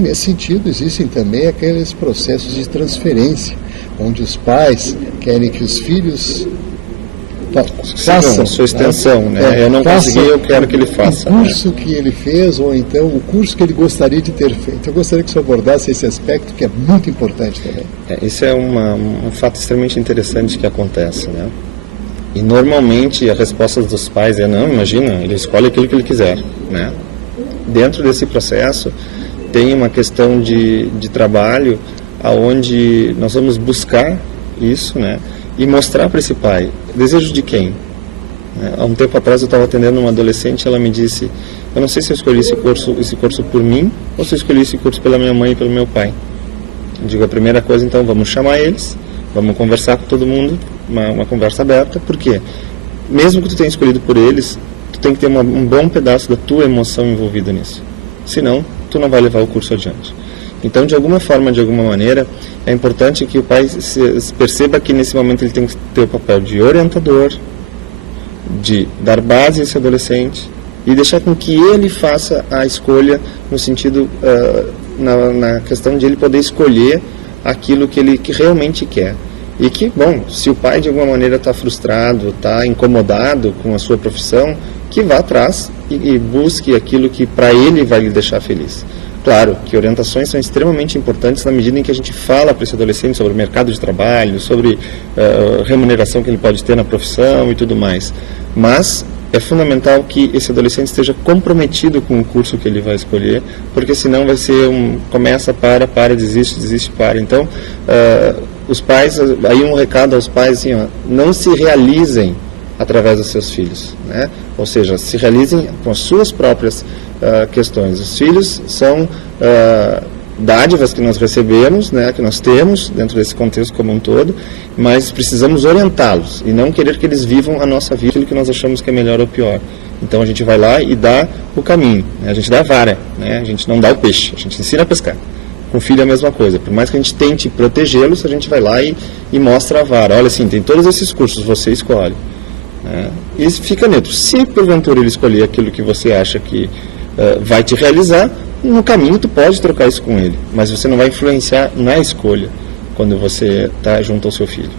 que nesse sentido existem também aqueles processos de transferência, onde os pais querem que os filhos façam sua extensão, né? Eu não consegui, eu quero que ele faça. O curso que ele fez, ou então o curso que ele gostaria de ter feito. Eu gostaria que o senhor abordasse esse aspecto, que é muito importante também. Esse é um fato extremamente interessante que acontece, né? E normalmente a resposta dos pais é: não, imagina, ele escolhe aquilo que ele quiser, né? Dentro desse processo tem uma questão de trabalho aonde nós vamos buscar isso, né? E mostrar para esse pai, desejo de quem? Há um tempo atrás eu estava atendendo uma adolescente, ela me disse: eu não sei se eu escolhi esse curso por mim ou se eu escolhi esse curso pela minha mãe e pelo meu pai. Eu digo, a primeira coisa, então, vamos chamar eles, vamos conversar com todo mundo, uma conversa aberta, porque mesmo que tu tenha escolhido por eles, tu tem que ter um bom pedaço da tua emoção envolvida nisso. Senão, tu não vai levar o curso adiante. Então, de alguma forma, de alguma maneira, é importante que o pai perceba que nesse momento ele tem que ter o papel de orientador, de dar base a esse adolescente e deixar com que ele faça a escolha no sentido, na questão de ele poder escolher aquilo que ele realmente quer. E que, bom, se o pai de alguma maneira está frustrado, está incomodado com a sua profissão, que vá atrás e busque aquilo que para ele vai lhe deixar feliz. Claro que orientações são extremamente importantes na medida em que a gente fala para esse adolescente sobre o mercado de trabalho, sobre remuneração que ele pode ter na profissão e tudo mais. Mas é fundamental que esse adolescente esteja comprometido com o curso que ele vai escolher, porque senão vai ser começa, para, desiste, para. Então, os pais, aí um recado aos pais, assim, ó, não se realizem através dos seus filhos, né? Ou seja, se realizem com as suas próprias questões. Os filhos são dádivas que nós recebemos, né, que nós temos dentro desse contexto como um todo, mas precisamos orientá-los e não querer que eles vivam a nossa vida, aquilo que nós achamos que é melhor ou pior. Então a gente vai lá e dá o caminho, né? A gente dá a vara, né? A gente não dá o peixe, a gente ensina a pescar. Com o filho é a mesma coisa, por mais que a gente tente protegê-los, a gente vai lá e mostra a vara. Olha, assim, tem todos esses cursos, você escolhe. E fica neutro. Se porventura ele escolher aquilo que você acha que vai te realizar, no caminho tu pode trocar isso com ele, mas você não vai influenciar na escolha quando você está junto ao seu filho.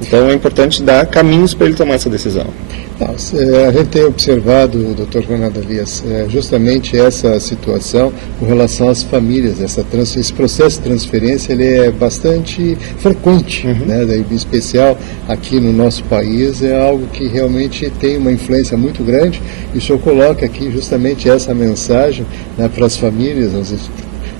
Então é importante dar caminhos para ele tomar essa decisão. A gente tem observado, Dr. Fernando Elias, justamente essa situação com relação às famílias. Esse processo de transferência ele é bastante frequente, né? Em especial aqui no nosso país, é algo que realmente tem uma influência muito grande, e o senhor coloca aqui justamente essa mensagem, né, para as famílias,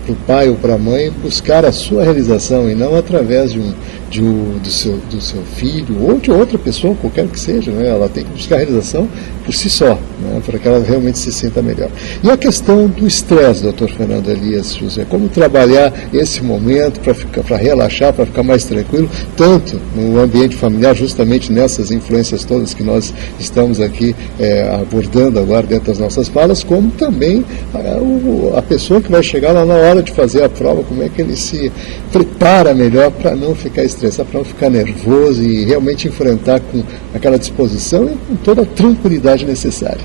para o pai ou para a mãe, buscar a sua realização e não através do seu filho ou de outra pessoa, qualquer que seja, né? Ela tem que buscar a realização por si só, né? Para que ela realmente se sinta melhor. E a questão do estresse, Dr. Fernando Elias José, como trabalhar esse momento para relaxar, para ficar mais tranquilo, tanto no ambiente familiar, justamente nessas influências todas que nós estamos aqui abordando agora dentro das nossas falas, como também a pessoa que vai chegar lá na hora de fazer a prova, como é que ele se prepara melhor para não ficar estressado, para não ficar nervoso e realmente enfrentar com aquela disposição e com toda a tranquilidade necessária.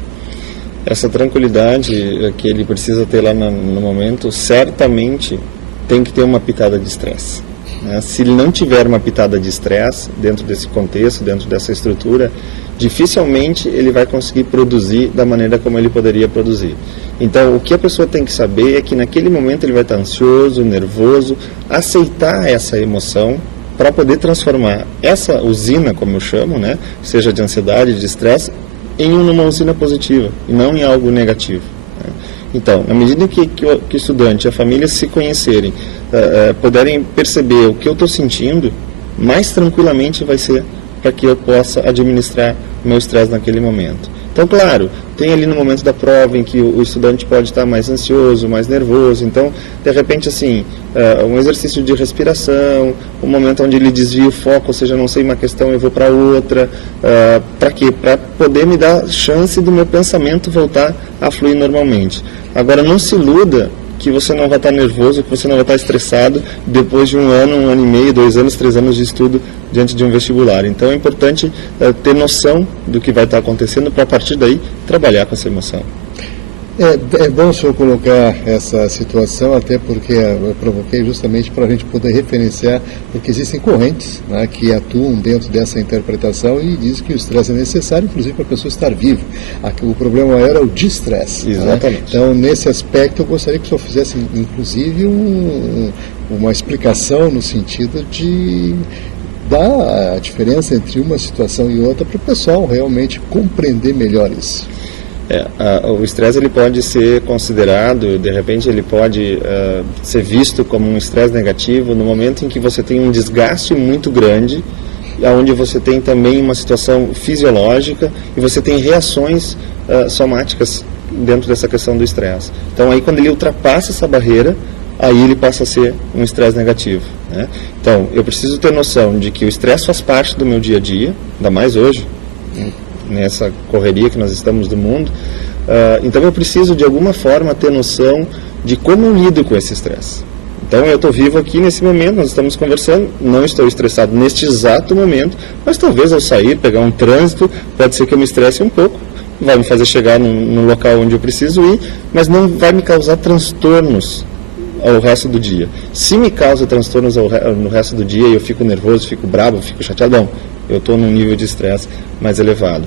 Essa tranquilidade que ele precisa ter lá no momento, certamente tem que ter uma pitada de estresse, né? Se ele não tiver uma pitada de estresse dentro desse contexto, dentro dessa estrutura, dificilmente ele vai conseguir produzir da maneira como ele poderia produzir. Então, o que a pessoa tem que saber é que naquele momento ele vai estar ansioso, nervoso, aceitar essa emoção para poder transformar essa usina, como eu chamo, né, seja de ansiedade, de estresse, em uma usina positiva e não em algo negativo, né? Então, na medida que o estudante e a família se conhecerem, puderem perceber o que eu estou sentindo, mais tranquilamente vai ser para que eu possa administrar o meu estresse naquele momento. Então, claro, tem ali no momento da prova em que o estudante pode estar mais ansioso, mais nervoso. Então, de repente, assim, um exercício de respiração, um momento onde ele desvia o foco, ou seja, não sei uma questão, eu vou para outra. Para quê? Para poder me dar chance do meu pensamento voltar a fluir normalmente. Agora, não se iluda que você não vai estar nervoso, que você não vai estar estressado depois de um ano e meio, 2 anos, 3 anos de estudo diante de um vestibular. Então é importante ter noção do que vai estar acontecendo para a partir daí trabalhar com essa emoção. É bom o senhor colocar essa situação, até porque eu provoquei justamente para a gente poder referenciar, porque existem correntes, né, que atuam dentro dessa interpretação e dizem que o estresse é necessário, inclusive para a pessoa estar viva. O problema era o distresse. Exatamente. Né? Então, nesse aspecto, eu gostaria que o senhor fizesse, inclusive, uma explicação no sentido de dar a diferença entre uma situação e outra para o pessoal realmente compreender melhor isso. O estresse ele pode ser considerado, de repente ele pode ser visto como um estresse negativo no momento em que você tem um desgaste muito grande, onde você tem também uma situação fisiológica e você tem reações somáticas dentro dessa questão do estresse. Então aí quando ele ultrapassa essa barreira, aí ele passa a ser um estresse negativo, né? Então eu preciso ter noção de que o estresse faz parte do meu dia a dia, ainda mais hoje, nessa correria que nós estamos do mundo. Então eu preciso de alguma forma ter noção de como eu lido com esse estresse. Então eu estou vivo aqui nesse momento, nós estamos conversando, não estou estressado neste exato momento, mas talvez ao sair, pegar um trânsito, pode ser que eu me estresse um pouco, vai me fazer chegar no local onde eu preciso ir, mas não vai me causar transtornos ao resto do dia. Se me causa transtornos no resto do dia e eu fico nervoso, fico bravo, fico chateado, não, eu estou num nível de estresse mais elevado.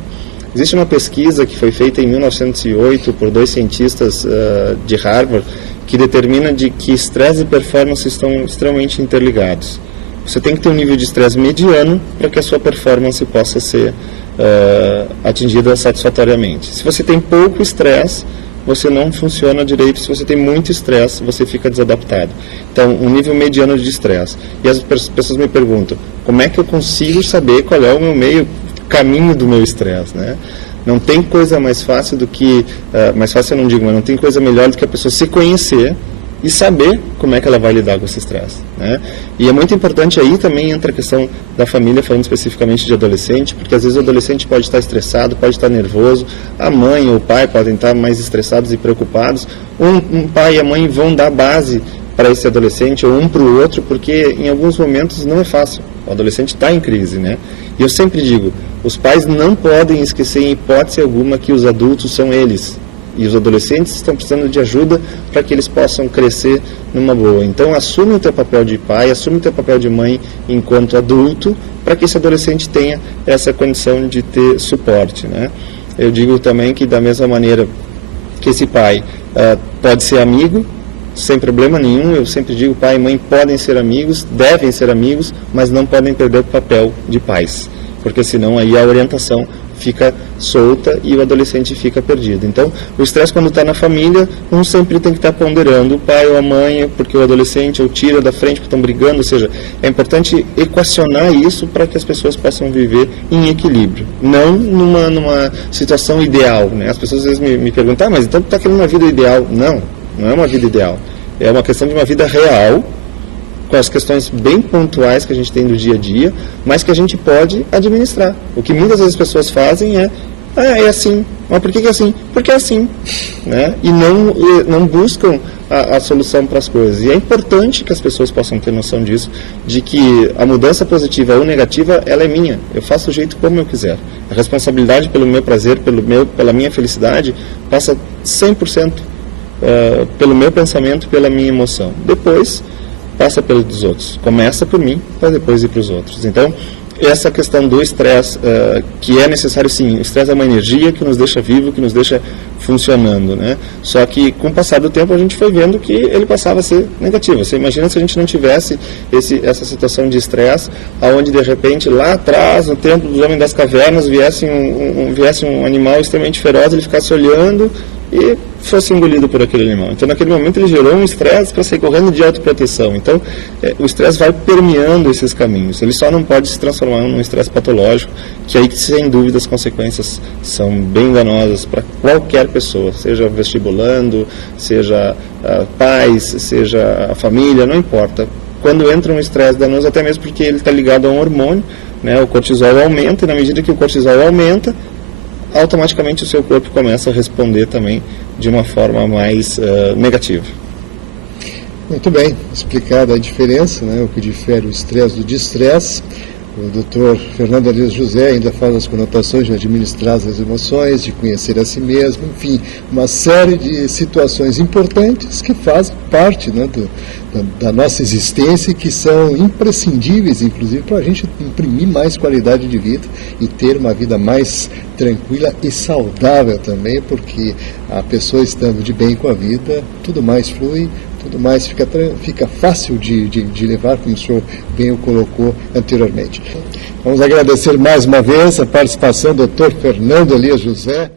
Existe uma pesquisa que foi feita em 1908 por 2 cientistas de Harvard que determina que estresse e performance estão extremamente interligados. Você tem que ter um nível de estresse mediano para que a sua performance possa ser atingida satisfatoriamente. Se você tem pouco estresse, você não funciona direito. Se você tem muito estresse, você fica desadaptado. Então, um nível mediano de estresse. E as pessoas me perguntam, como é que eu consigo saber qual é o meu caminho do meu estresse, né? Não tem coisa mais fácil do que, mais fácil eu não digo, mas não tem coisa melhor do que a pessoa se conhecer e saber como é que ela vai lidar com esse estresse, né? E é muito importante, aí também entra a questão da família, falando especificamente de adolescente, porque às vezes o adolescente pode estar estressado, pode estar nervoso, a mãe ou o pai podem estar mais estressados e preocupados, um pai e a mãe vão dar base para esse adolescente, ou um para o outro, porque em alguns momentos não é fácil, o adolescente está em crise, né? E eu sempre digo, os pais não podem esquecer em hipótese alguma que os adultos são eles. E os adolescentes estão precisando de ajuda para que eles possam crescer numa boa. Então, assume o teu papel de pai, assume o teu papel de mãe enquanto adulto, para que esse adolescente tenha essa condição de ter suporte, né? Eu digo também que, da mesma maneira que esse pai pode ser amigo, sem problema nenhum, eu sempre digo, pai e mãe podem ser amigos, devem ser amigos, mas não podem perder o papel de pais, porque senão aí a orientação fica solta e o adolescente fica perdido. Então, o estresse quando está na família, um sempre tem que estar ponderando o pai ou a mãe, porque o adolescente ou tira da frente porque estão brigando, ou seja, é importante equacionar isso para que as pessoas possam viver em equilíbrio, não numa situação ideal, né? As pessoas às vezes me perguntam, mas então tu está querendo uma vida ideal? Não é uma vida ideal, é uma questão de uma vida real, com as questões bem pontuais que a gente tem do dia a dia, mas que a gente pode administrar. O que muitas vezes as pessoas fazem é assim. Mas por que é assim? Porque é assim, né? E não buscam a solução para as coisas. E é importante que as pessoas possam ter noção disso, de que a mudança positiva ou negativa, ela é minha. Eu faço do jeito como eu quiser. A responsabilidade pelo meu prazer, pela minha felicidade, passa 100% pelo meu pensamento, pela minha emoção. Depois passa pelos dos outros. Começa por mim, para depois ir para os outros. Então, essa questão do estresse, que é necessário sim, o estresse é uma energia que nos deixa vivo, que nos deixa funcionando, né? Só que com o passar do tempo a gente foi vendo que ele passava a ser negativo. Você imagina se a gente não tivesse essa situação de estresse, aonde de repente lá atrás, no tempo dos homens das cavernas, viesse um animal extremamente feroz, ele ficasse olhando e fosse engolido por aquele animal. Então, naquele momento, ele gerou um estresse para sair correndo de autoproteção. Então, o estresse vai permeando esses caminhos. Ele só não pode se transformar num estresse patológico, que aí, sem dúvida, as consequências são bem danosas para qualquer pessoa, seja vestibulando, seja pais, seja a família, não importa. Quando entra um estresse danoso, até mesmo porque ele está ligado a um hormônio, né, o cortisol aumenta, e na medida que o cortisol aumenta, automaticamente o seu corpo começa a responder também de uma forma mais negativa. Muito bem, explicada a diferença, né, o que difere o estresse do distresse. O doutor Fernando Elias José ainda fala das conotações de administrar as emoções, de conhecer a si mesmo, enfim, uma série de situações importantes que fazem parte, né, da nossa existência e que são imprescindíveis, inclusive, para a gente imprimir mais qualidade de vida e ter uma vida mais tranquila e saudável também, porque a pessoa estando de bem com a vida, tudo mais flui, tudo mais fica fácil de levar, como o senhor bem o colocou anteriormente. Vamos agradecer mais uma vez a participação do Dr. Fernando Elias José.